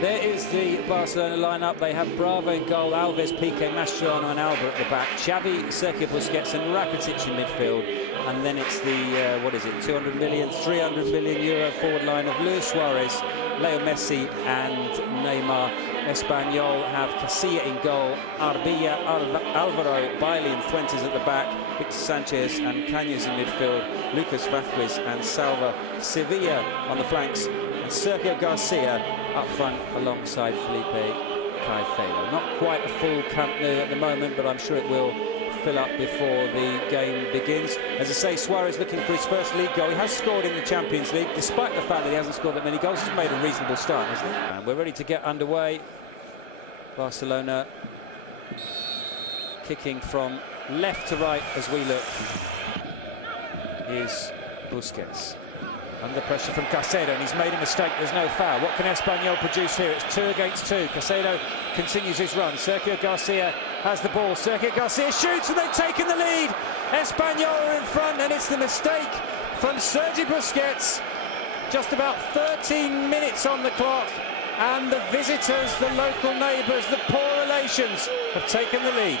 There is the Barcelona lineup. They have Bravo in goal, Alves, Piqué, Mascherano and Alba at the back, Xavi, Sergio Busquets and Rakitic in midfield. And then it's the, what is it, 200 million, 300 million euro forward line of Luis Suarez, Leo Messi and Neymar. Espanyol have Casilla in goal, Arbilla, Alvaro, Bailey and Fuentes at the back, Victor Sanchez and Cañas in midfield, Lucas Vázquez and Salva, Sevilla on the flanks, and Sergio Garcia up front alongside Felipe Caicedo. Not quite a full Camp Nou at the moment, but I'm sure it will fill up before the game begins. As I say, Suarez looking for his first league goal. He has scored in the Champions League, despite the fact that he hasn't scored that many goals. He's made a reasonable start, hasn't he? And we're ready to get underway. Barcelona kicking from left to right as we look. Here's Busquets. Under pressure from Caicedo, and he's made a mistake. There's no foul. What can Espanyol produce here? It's 2 against 2. Caicedo continues his run. Sergio Garcia has the ball. Sergio Garcia shoots, and they've taken the lead. Espanyol are in front, and it's the mistake from Sergio Busquets. Just about 13 minutes on the clock, and the visitors, the local neighbours, the poor relations have taken the lead.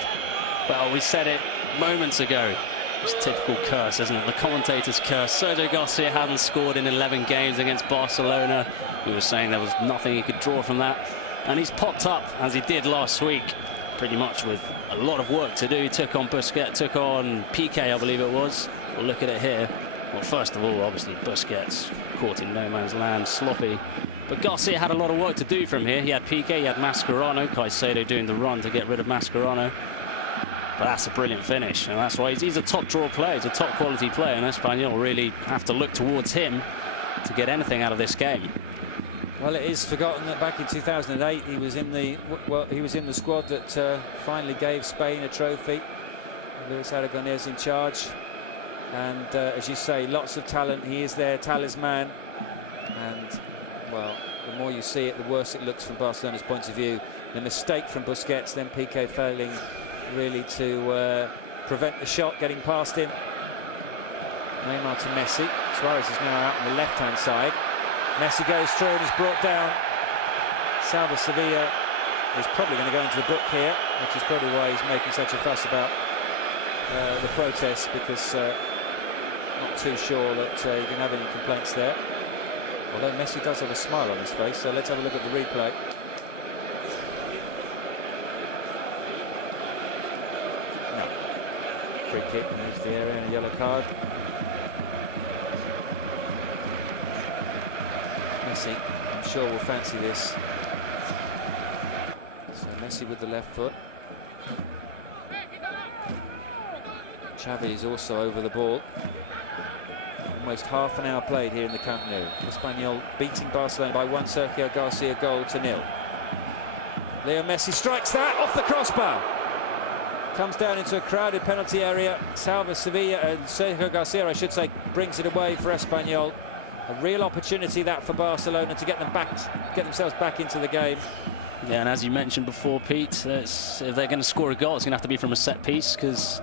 Well, we said it moments ago. It's a typical curse, isn't it? The commentator's curse. Sergio Garcia hadn't scored in 11 games against Barcelona. We were saying there was nothing he could draw from that. And he's popped up, as he did last week, pretty much with a lot of work to do. He took on Busquets, took on Piqué, I believe it was. We'll look at it here. Well, first of all, obviously, Busquets caught in no man's land, sloppy. But Garcia had a lot of work to do from here. He had Piqué, he had Mascherano, Caicedo doing the run to get rid of Mascherano. But that's a brilliant finish, and that's why he's a top draw player. He's a top quality player, and Espanyol really have to look towards him to get anything out of this game. Well, it is forgotten that back in 2008 he was in the squad that finally gave Spain a trophy. Luis Aragonés in charge, and as you say, lots of talent. He is their talisman, and well, the more you see it, the worse it looks from Barcelona's point of view. The mistake from Busquets, then Piqué failing really to prevent the shot getting past him. Neymar to Messi. Suarez is now out on the left-hand side. Messi goes through and is brought down. Salva Sevilla is probably going to go into the book here, which is probably why he's making such a fuss about the protest, because not too sure that he can have any complaints there. Although Messi does have a smile on his face, so let's have a look at the replay. Free kick, and there's the area and a yellow card. Messi, I'm sure, will fancy this. So Messi with the left foot. Xavi is also over the ball. Almost half an hour played here in the Camp Nou. Espanyol beating Barcelona by 1 Sergio Garcia goal to 0. Leo Messi strikes that off the crossbar. Comes down into a crowded penalty area. Salva Sevilla, and Sergio Garcia, I should say, brings it away for Espanyol. A real opportunity that for Barcelona to get themselves back into the game. Yeah, and as you mentioned before, Pete, if they're going to score a goal, it's going to have to be from a set piece, because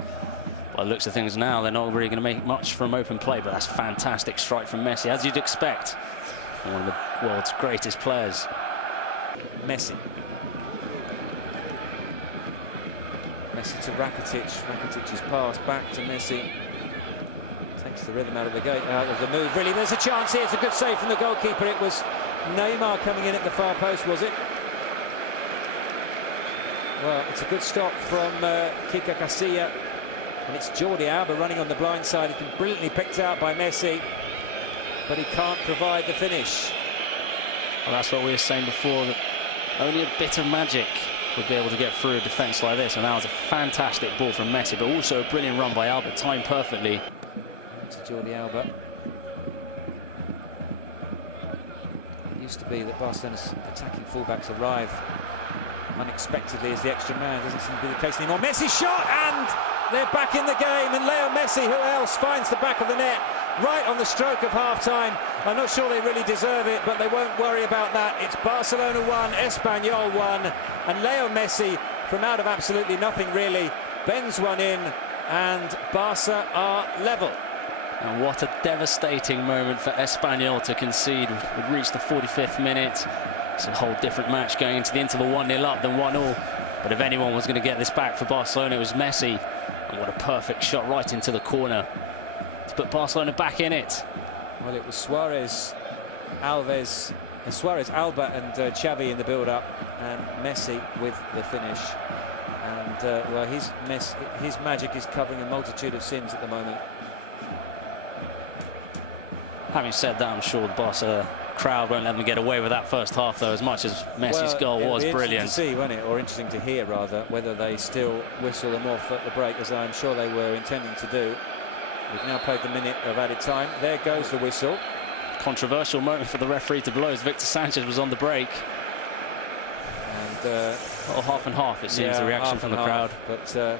by the looks of things now, they're not really going to make much from open play. But that's fantastic strike from Messi, as you'd expect from one of the world's greatest players. Messi to Rakitic. Rakitic's pass back to Messi. Takes the rhythm out of the game, out of the move. Really, there's a chance here. It's a good save from the goalkeeper. It was Neymar coming in at the far post, was it? Well, it's a good stop from Kika Casilla. And it's Jordi Alba running on the blind side. It's been brilliantly picked out by Messi, but he can't provide the finish. Well, that's what we were saying before, that only a bit of magic would be able to get through a defence like this. And that was a fantastic ball from Messi, but also a brilliant run by Alba, timed perfectly. To Jordi Alba. It used to be that Barcelona's attacking fullbacks arrive unexpectedly as the extra man. Doesn't seem to be the case anymore. Messi shot, and they're back in the game. And Leo Messi, who else, finds the back of the net right on the stroke of half-time. I'm not sure they really deserve it, but they won't worry about that. It's Barcelona 1, Espanyol 1, and Leo Messi, from out of absolutely nothing really, bends one in, and Barca are level. And what a devastating moment for Espanyol to concede. We've reached the 45th minute. It's a whole different match going into the interval, 1-0 up, then 1-1. But if anyone was going to get this back for Barcelona, it was Messi. And what a perfect shot right into the corner to put Barcelona back in it. Well, it was Suarez, Alves, and Suarez, Alba, and Xavi in the build-up, and Messi with the finish. And well, his magic is covering a multitude of sins at the moment. Having said that, I'm sure the Barca crowd won't let them get away with that first half, though, as much as Messi's goal was brilliant. To see, won't it? Or interesting to hear, rather, whether they still whistle them off at the break, as I'm sure they were intending to do. We've now played the minute of added time. There goes the whistle. Controversial moment for the referee to blow as Victor Sanchez was on the break. And well, half and half, it seems, the reaction from the crowd. But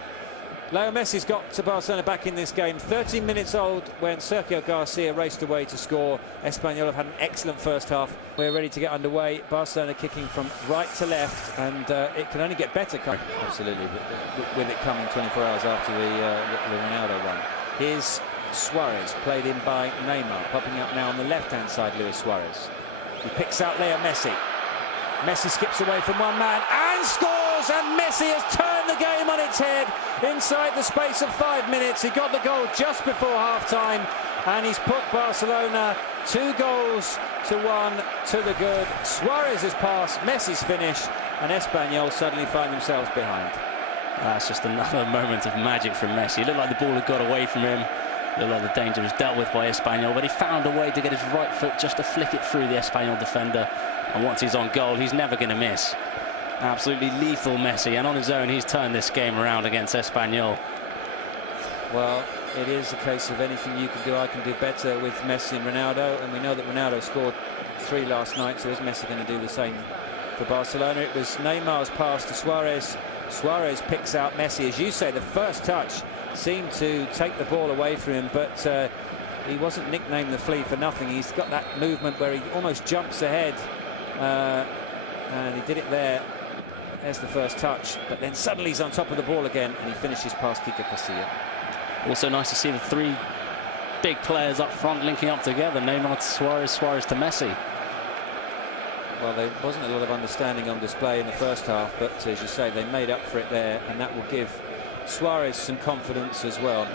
Leo Messi's got to Barcelona back in this game. 13 minutes old when Sergio Garcia raced away to score. Espanyol have had an excellent first half. We're ready to get underway. Barcelona kicking from right to left, and it can only get better. Absolutely, but with it coming 24 hours after the Ronaldo one. Here's Suarez, played in by Neymar, popping up now on the left-hand side, Luis Suarez. He picks out Leo Messi. Messi skips away from one man and scores, and Messi has turned the game on its head inside the space of 5 minutes. He got the goal just before half-time, and he's put Barcelona 2-1 to the good. Suarez's pass, Messi's finish, and Espanyol suddenly find themselves behind. That's just another moment of magic from Messi. It looked like the ball had got away from him. It looked like the danger was dealt with by Espanyol, but he found a way to get his right foot just to flick it through the Espanyol defender. And once he's on goal, he's never going to miss. Absolutely lethal Messi, and on his own, he's turned this game around against Espanyol. Well, it is a case of anything you can do, I can do better with Messi and Ronaldo, and we know that Ronaldo scored 3 last night, so is Messi going to do the same for Barcelona? It was Neymar's pass to Suarez. Suarez picks out Messi. As you say, the first touch seemed to take the ball away from him, but he wasn't nicknamed the Flea for nothing. He's got that movement where he almost jumps ahead, and he did it there. There's the first touch, but then suddenly he's on top of the ball again, and he finishes past Kiko Casilla. Also nice to see the 3 big players up front linking up together. Neymar to Suarez, Suarez to Messi. Well, there wasn't a lot of understanding on display in the first half, but as you say, they made up for it there, and that will give Suarez some confidence as well.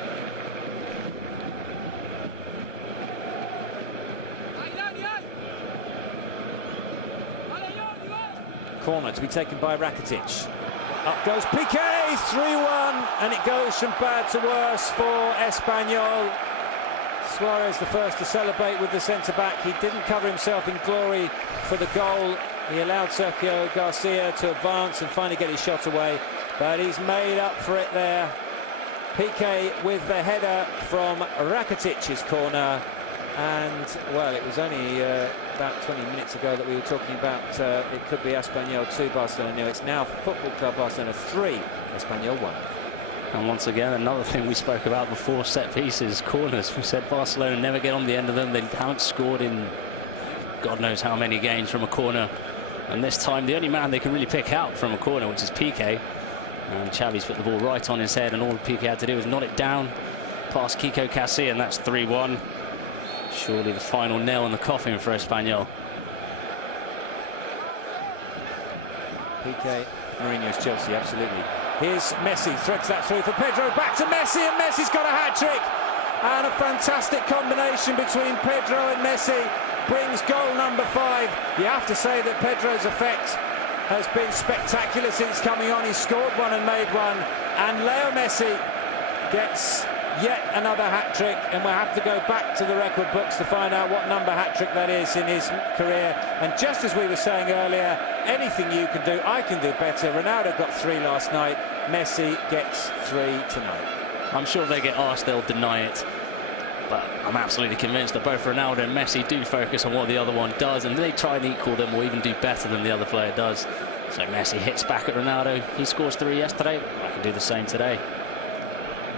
Corner to be taken by Rakitic. Up goes Piqué, 3-1, and it goes from bad to worse for Espanyol. Suarez the first to celebrate with the centre-back. He didn't cover himself in glory for the goal. He allowed Sergio Garcia to advance and finally get his shot away, but he's made up for it there. Piqué with the header from Rakitic's corner, and well, it was only about 20 minutes ago that we were talking about it could be Espanyol 2, Barcelona 0. It's now Football Club Barcelona 3, Espanyol 1. And once again, another thing we spoke about before, set pieces, corners. We said Barcelona never get on the end of them. They haven't scored in God knows how many games from a corner. And this time, the only man they can really pick out from a corner, which is Piqué. And Xavi's put the ball right on his head, and all Piqué had to do was nod it down past Kiko Casilla, and that's 3-1. Surely the final nail in the coffin for Espanyol. Piqué, Mourinho's Chelsea, absolutely. Here's Messi, threads that through for Pedro, back to Messi, and Messi's got a hat-trick. And a fantastic combination between Pedro and Messi brings goal number 5. You have to say that Pedro's effect has been spectacular since coming on. He scored one and made one, and Leo Messi gets yet another hat-trick, and we'll have to go back to the record books to find out what number hat-trick that is in his career. And just as we were saying earlier, anything you can do, I can do better. Ronaldo got 3 last night, Messi gets 3 tonight. I'm sure if they get asked, they'll deny it. But I'm absolutely convinced that both Ronaldo and Messi do focus on what the other one does, and they try and equal them or even do better than the other player does. So Messi hits back at Ronaldo. He scores 3 yesterday. I can do the same today.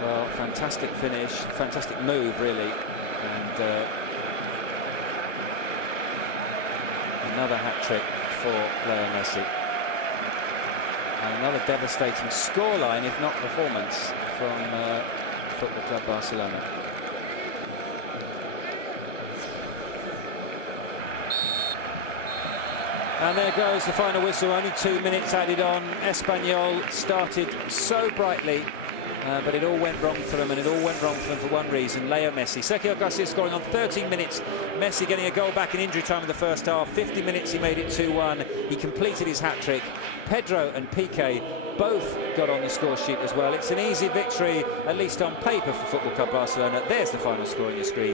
Well, fantastic finish, fantastic move, really. And another hat-trick for Leo Messi. And another devastating scoreline, if not performance, from Football Club Barcelona. And there goes the final whistle, only 2 minutes added on. Espanyol started so brightly, but it all went wrong for them, and it all went wrong for them for one reason: Leo Messi. Sergio Garcia scoring on 13 minutes. Messi getting a goal back in injury time in the first half. 50 minutes he made it 2-1. He completed his hat-trick. Pedro and Piqué both got on the score sheet as well. It's an easy victory, at least on paper, for Football Club Barcelona. There's the final score on your screen.